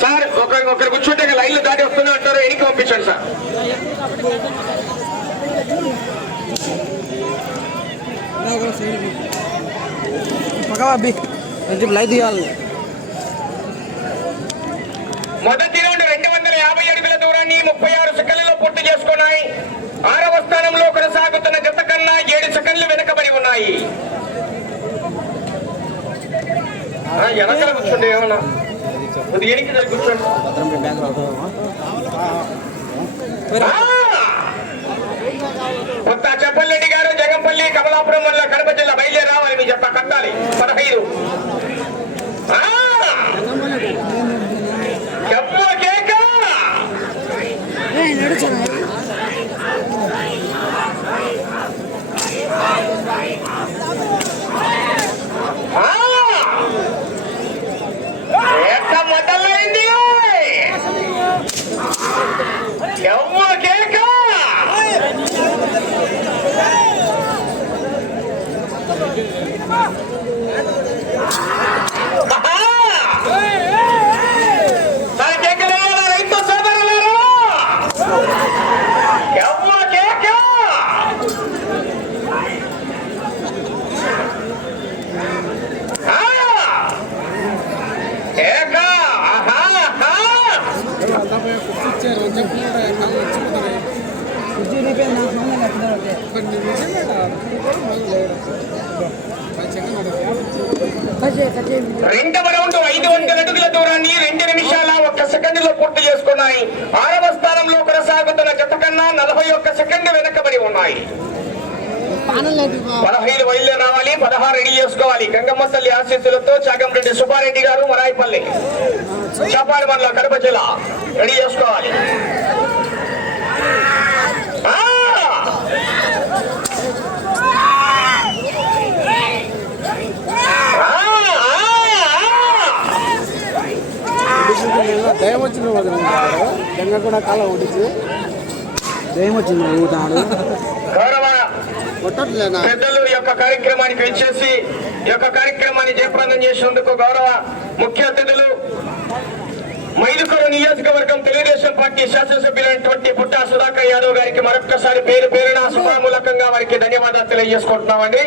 Sir ఒకరు ఒకరు కూర్చుంటే లైన్లు దాటి వస్తున్నా అంటారు ఎనికి పంపించండి సార్. మొదటి రౌండ్ రెండు వందల యాభై అడుగుల దూరాన్ని ముప్పై ఆరు సెకండ్లలో పూర్తి చేసుకున్నాయి. ఆరవ స్థానంలో కొనసాగుతున్న గత కన్నా ఏడు సెకండ్లు వెనుకబడి ఉన్నాయి ఆ, వెనకాల కూర్చోండి ఏమన్నా? జరిగి కూర్చోండి! కొత్త చెప్పలరెడ్డి గారు జగంపల్లి కమలాపురం వల్ల కడప జిల్లా బయలుదేరి రావాలి మీ చెప్ప కట్టాలి. పదహైదు ఆ! చెప్పు కేక ఆ! కేక మొదలైంది ఎవ్వ కేక దాని కేకలు వేయాలా రైతు సోదరులారా? ఎవ్వ కేక ఆ! కేక ఆహా ఆహా రెండవ రౌండ్ ఐదు వందల అడుగుల దూరాన్ని రెండు నిమిషాల ఒక్క సెకండ్లో పూర్తి చేసుకున్నాయి. ఆరవ స్థానంలో కొనసాగుతున్న జత కన్నా నలభై ఒక్క సెకండ్ వెనకబడి ఉన్నాయి. పదహైదు బయలుదేరి రావాలి పదహారు రెడీ చేసుకోవాలి. గంగమ్మ తల్లి ఆశీస్సులతో చాగంరెడ్డి సుబ్బారెడ్డి గారు మరాయిపల్లి చపాడి మండల కడప జిల్లా రెడీ చేసుకోవాలి ఆ! ఆ! ఆ! దయం వచ్చింది కూడా ఓడించి దయం వచ్చింది పెద్దలు యొక్క కార్యక్రమానికి వచ్చేసి యొక్క కార్యక్రమాన్ని జయప్రదం చేసినందుకు గౌరవ ముఖ్య అతిథులు మైదుకూరు నియోజకవర్గం తెలుగుదేశం పార్టీ శాసనసభ్యులైనటువంటి పుట్టా సుధాకర్ యాదవ్ గారికి మరొక్కసారి పేరు పేరున శుభామూలకంగా వారికి ధన్యవాదాలు తెలియజేసుకుంటున్నామండి.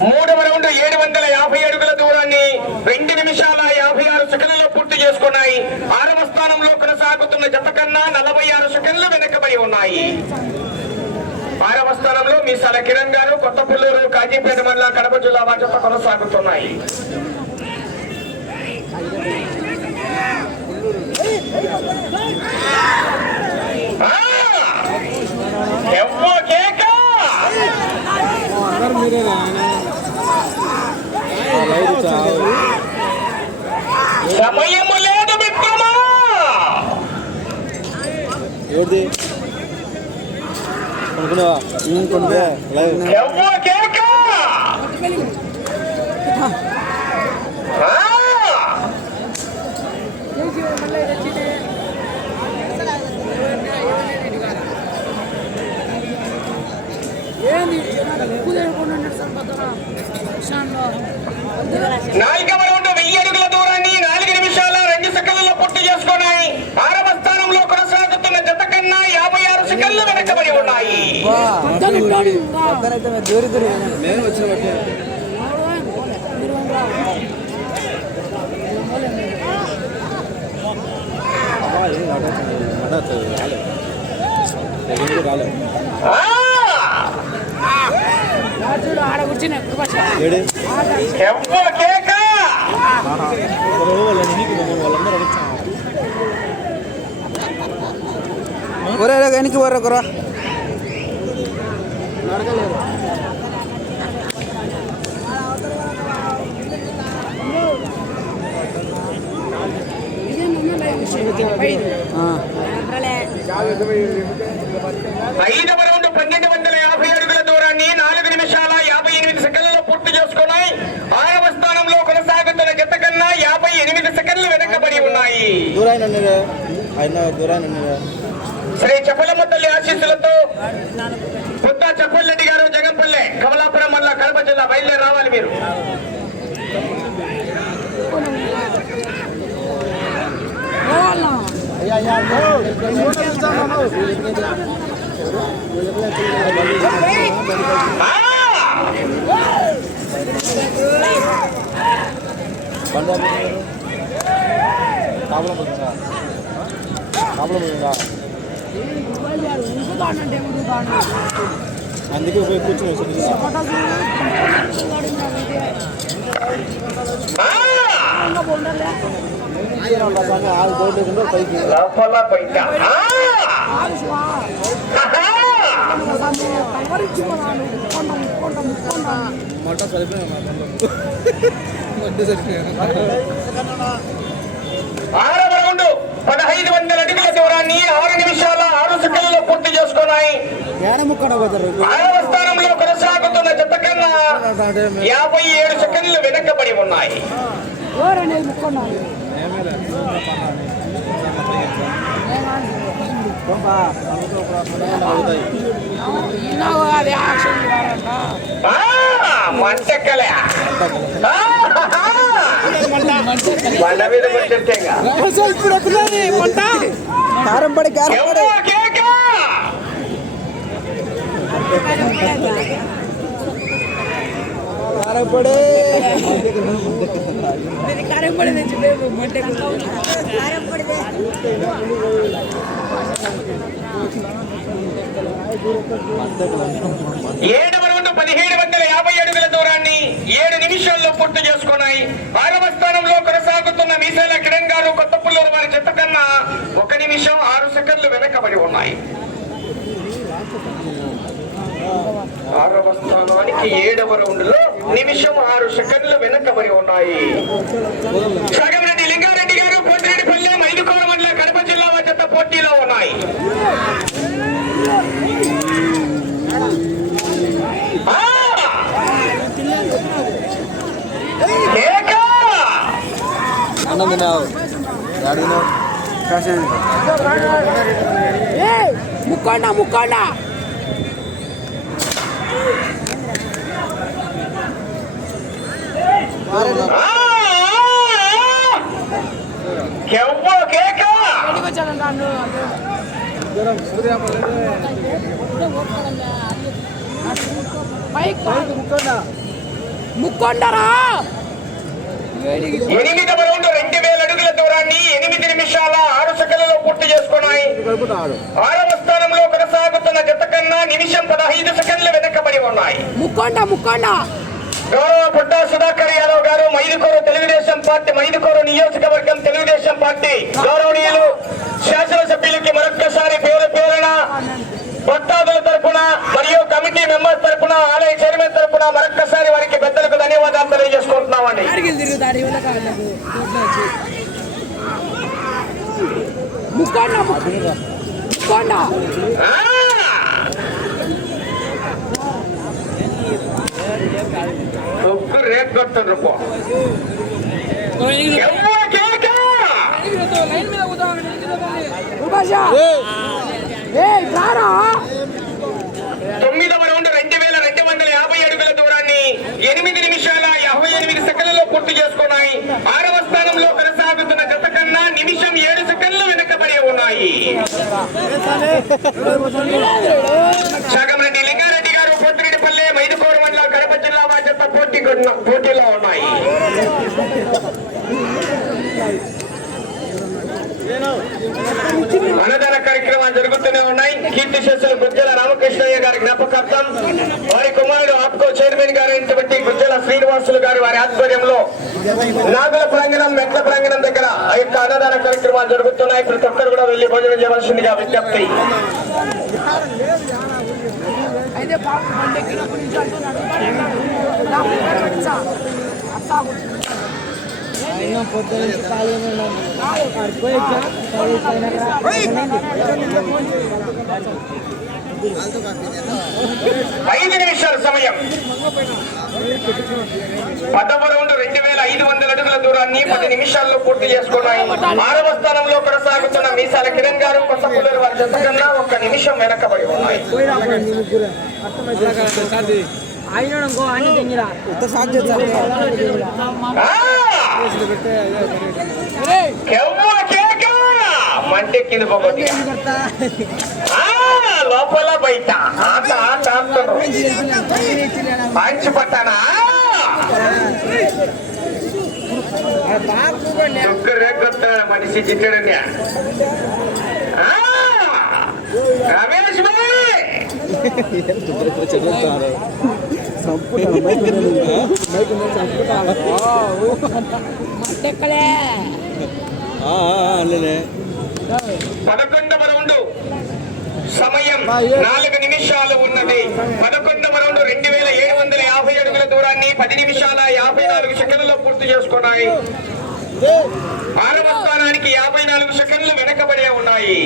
మూడవ రౌండ్ ఏడు వందల యాభై అడుగుల దూరాన్ని రెండు నిమిషాల యాభై ఆరు సెకండ్లలో పూర్తి చేసుకున్నాయి. ఆరవ స్థానంలో కొనసాగుతున్న జత కన్నా నలభై ఆరు సెకండ్లు వెనకబడి ఉన్నాయి. ఆరవ స్థానంలో సల కిరణ్ గారు కొత్త పిల్లూరు కాజీపేట మండలం కడప జిల్లా బాధ్యత కొనసాగుతున్నాయి. ఎవో కేక! సమయము లేదు మిత్రమా ఏది కొనుక్కున్నావా కొనుక్కో లైవ్ ఎవ్వో కేక ఆ! నాలుగవ రౌండ్ వెయ్యి అడుగుల దూరాన్ని నాలుగు నిమిషాల రెండు సెకండ్లలో పూర్తి చేసుకున్నాయి. ఆరవ స్థానంలో కొనసాగుతున్న జత కన్నా యాభై ఆరు సెకండ్లు వెనకబడి ఉన్నాయి. రాలేదు ఆ! ఆడ కూర్చుని ఎక్కువ ఏడు ఎవ్వో కేక ఒరే వెనక్కి పోరా ఒకరా ఐదవ రౌండ్ పన్నెండు దూరాయన ఆయన దూరాయన శ్రీ చెప్పలమ్మ తల్లి ఆశీస్సులతో పుత్తా చెప్పలరెడ్డి గారు జగన్పల్లె కమలాపురం మండల కడప జిల్లా బయలుదేరి రావాలి మీరు. పండుగ పైకి లోపల బయట ఆ! ఆవిషవా ఆహా! కలవరించుకున్నాను ముక్కొండ ముక్కొండ ముక్కొండ మంట సరిపోయినా మంట సరిపోయినా ఆరవ రౌండ్ పదహైదు వందల అడుగుల దూరాన్ని ఆరు నిమిషాల ఆరు సెకండ్లో పూర్తి చేసుకున్నాయి. ఆరవ స్థానంలో కొనసాగుతున్న జత కన్నా యాభై ఏడు సెకండ్లు వెనకబడి ఉన్నాయి. ఎవరనేది ముక్కొండాలి ఇన్నావు అది యాక్షన్ ఇవ్వాలంట ఆ, ఏడు నిమిషాల్లో పూర్తి చేసుకున్నాయి. ఆరవ స్థానంలో కొనసాగుతున్న మీసాల కిరణ్ గారు కొత్తపుల్లూరు వారి చెత్త కన్నా ఒక నిమిషం ఆరు సెకండ్లు వెనకబడి ఉన్నాయి. ఆరవ స్థానానికి ఏడవ రౌండ్లో నిమిషం ఆరు సెకండ్లు వెనకబడి ఉన్నాయి. సగంరెడ్డి లింగారెడ్డి గారు కోటిరెడ్డిపల్లి మైదుకోన మండల కడప జిల్లా వారి చెత్త పోటీలో ఉన్నాయి ఆ! కేక! అన్నం తిన్నావు అడిగినావు కాసేపు ఏ ముక్కొండరా? వేడికి ఎనిమిదవ రౌండ్ రెండు వేల అడుగుల దూరాన్ని ఎనిమిది నిమిషాల ఆరు సెకండ్లలో పూర్తి చేసుకున్నాయి. ఆరవ స్థానంలో కొనసాగుతున్న జత కన్నా నిమిషం పదహైదు సెకండ్లు వెనకబడి ఉన్నాయి. ముక్కొండ ముక్కొండ. గౌరవ పుట్టా సుధాకర్ యాదవ్ గారు మైదుకూరు తెలుగుదేశం పార్టీ మైదుకూరు నియోజకవర్గం తెలుగుదేశం పార్టీ గౌరవనీయులు శాసనసభ్యులకి మరొక్కసారి పేరు పేరున భక్తాదుల తరపున మరియు కమిటీ మెంబర్స్ తరపున ఆలయ చైర్మన్ తరపున మరొక్కసారి వారికి పెద్దలకు ధన్యవాదాలు తెలియజేసుకుంటున్నామండి! ఒక్క రేట్ కొడుతుండ్రు పో ఏ! రారా తొమ్మిదవ రౌండ్ రెండు వేల రెండు వందల యాభై అడుగుల దూరాన్ని ఎనిమిది నిమిషాల యాభై ఎనిమిది సెకండ్లలో పూర్తి చేసుకున్నాయి. ఆరవ స్థానంలో కొనసాగుతున్న జత కన్నా నిమిషం ఏడు సెకండ్లు వెనకబడి ఉన్నాయి. సగంరెడ్డి లింగారెడ్డి గారు పొత్తిరెడ్డిపల్లె మైదుకూరు మండలం కడప జిల్లా మా జత పోటీ పోటీలో ఉన్నాయి. అన్నదాన కార్యక్రమాలు జరుగుతూనే ఉన్నాయి. కీర్తి శస్సులు గుజ్జల రామకృష్ణయ్య గారి జ్ఞాపకార్థం వారి కుమారుడు ఆప్కో చైర్మన్ గారు అయినటువంటి గుజ్జల శ్రీనివాసులు గారు వారి ఆధ్వర్యంలో నాగుల ప్రాంగణం మెట్ల ప్రాంగణం దగ్గర ఆ యొక్క అన్నదాన కార్యక్రమాలు జరుగుతున్నాయి. ప్రతి ఒక్కరు కూడా వెళ్ళి భోజనం చేయవలసిందిగా విజ్ఞప్తి. ఐదు నిమిషాల సమయం. పదవ రౌండ్ రెండు వేల ఐదు వందల అడుగుల దూరాన్ని పది నిమిషాల్లో పూర్తి చేసుకున్నాయి. ఆరవ స్థానంలో కొనసాగుతున్న మీసాల కిరణ్ గారు కొత్త వారి జత కన్నా ఒక్క నిమిషం వెనకబడి ఉన్నాయి! మంటెక్కింది లోపల బయట. ఆట ఆట ఆడుతున్నారు పంచి పట్టానా? మనిషి చిట్టడండి రమేష్ అల్లనే పదకొండవ రౌండ్ సమయం నాలుగు నిమిషాలు ఉన్నది. పదకొండవ రౌండ్ రెండు వేల ఏడు వందల యాభై అడుగుల దూరాన్ని పది నిమిషాల యాభై నాలుగు సెకండ్లలో పూర్తి చేసుకున్నాయి. ఆరవ స్థానానికి యాభై నాలుగు సెకండ్లు వెనకబడే ఉన్నాయి.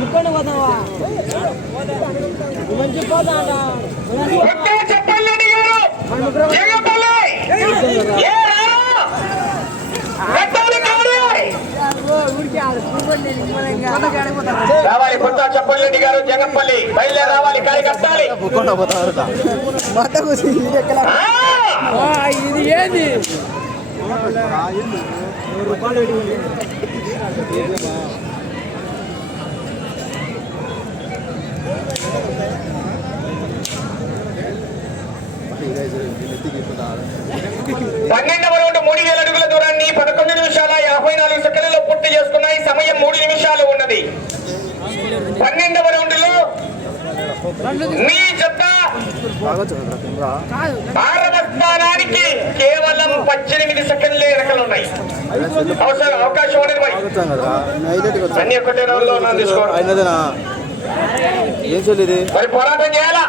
చెప్పండి గారు జగపల్లి! ఏ రా? కట్టాలి కాదు! ఊరికి ఆడు కూపండి నిమ్మలంగా రావాలి కొత్త చెప్పండి గారు జగంపల్లి బయలుదేరి రావాలి కాయ కట్టాలి. బుక్కుండా పోతాడు ఇది ఏంది పన్నెండవ రౌండ్ మూడు వేల అడుగుల దూరాన్ని పదకొండు నిమిషాల యాభై నాలుగు సెకండ్లలో పూర్తి చేసుకున్నాయి సమయం మూడు నిమిషాలు ఉన్నది. పన్నెండవ రౌండ్లో మీ జత ఆరవ స్థానానికి కేవలం పద్దెనిమిది సెకండ్లే వెనకలు ఉన్నాయి అవసరం అవకాశం ఉన్నది మరి అన్ని ఒకటే రౌండ్లో ఉన్నాను తీసుకోవడం ఏం చెల్లిది మరి పోరాటం చేయాలా?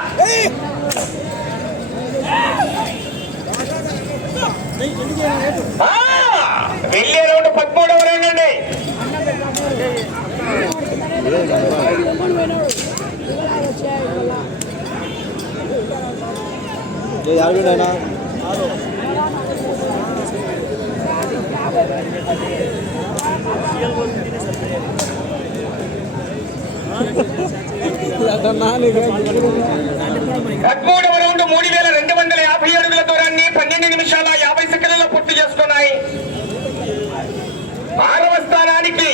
ఆ! వెళ్ళే రౌండ్ పదమూడవ రౌండ్ అండి. పదమూడవ రౌండ్ మూడు వేల రెండు వందల యాభై అడుగుల దూరాన్ని పన్నెండు నిమిషాల యాభై సెకండ్లలో పూర్తి చేసుకున్నాయి. ఆరవ స్థానానికి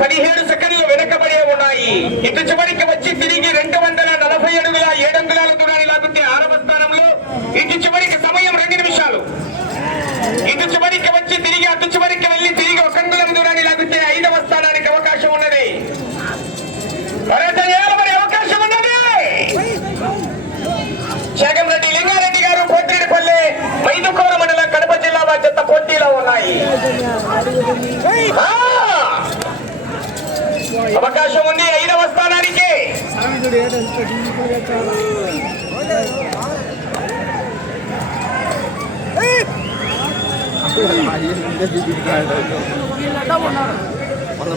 పదిహేడు సెకండ్లు వెనకబడే ఉన్నాయి. ఇటు చివరికి వచ్చి తిరిగి రెండు వందల నలభై అడుగుల ఏడు అంగుళాల దూరాన్ని లాగుతే ఆరవ స్థానంలో ఇటు చివరికి సమయం రెండు నిమిషాలు. ఇటు చివరికి వచ్చి తిరిగి అటు చివరికి వెళ్ళి తిరిగి ఒక అంగుళం దూరాన్ని లాగితే ఐదవ స్థానానికి అవకాశం ఉన్నది. అవకాశం ఉన్నది. జగన్రెడ్డి లింగారెడ్డి గారు పొద్దుపల్లి మైదుకూరు మండలం కడప జిల్లా బాధ్యత పోటీలో ఉన్నాయి! అవకాశం ఉంది ఐదవ స్థానానికి.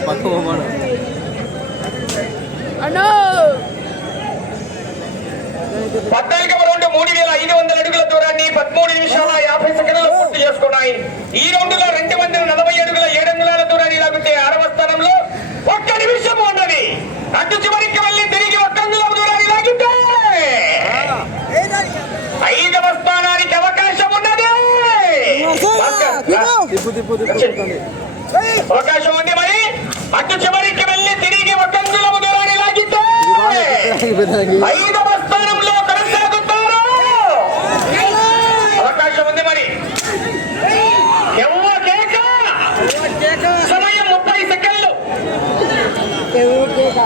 పక్క పోమాడు అన్నో. పద్నాలుగవ రౌండ్ మూడు వేల ఐదు వందల అడుగుల దూరాన్ని పదమూడు నిమిషాల యాభై సెకండ్లు పూర్తి చేసుకున్నాయి. ఈ రౌండ్లో రెండు వందల నలభై అడుగుల ఏడు అంగుళాల దూరాన్ని లాగితే ఆరవ స్థానంలో ఒక్క నిమిషం ఉన్నది. అటు చివరికి వెళ్ళి తిరిగి ఒక్క అంగుళం దూరాన్ని లాగితే ఐదవ స్థానానికి అవకాశం ఉన్నది. అవకాశం ఉంది మరి. అటు చివరికి వెళ్ళి తిరిగి ఒక అంగుళం దూరాన్ని లాగితే ఐదవ స్థానంలో కొనసాగుతారు అవకాశం ఉంది మరి ఎవ్వ కేక సమయం ముప్పై సెకండ్లు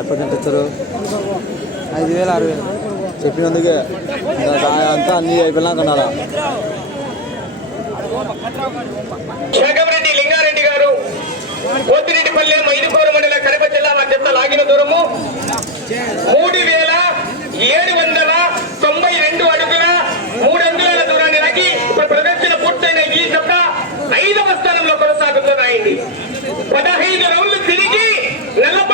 ఎప్పటి నుంచి ఐదు వేలు ఆరు వేలు చెప్పినందుకే అంతా అన్ని అయిపోయినాక అన్నారా గారు మండల లాగిన దూరము మూడు వేల ఏడు వందల తొంభై రెండు అడుగుల మూడు దూరాన్ని ప్రదర్శన పూర్తయిన ఈ ఐదవ స్థానంలో పదహైదు రౌండ్లు తిరిగి నలభై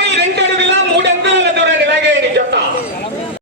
¡Vale!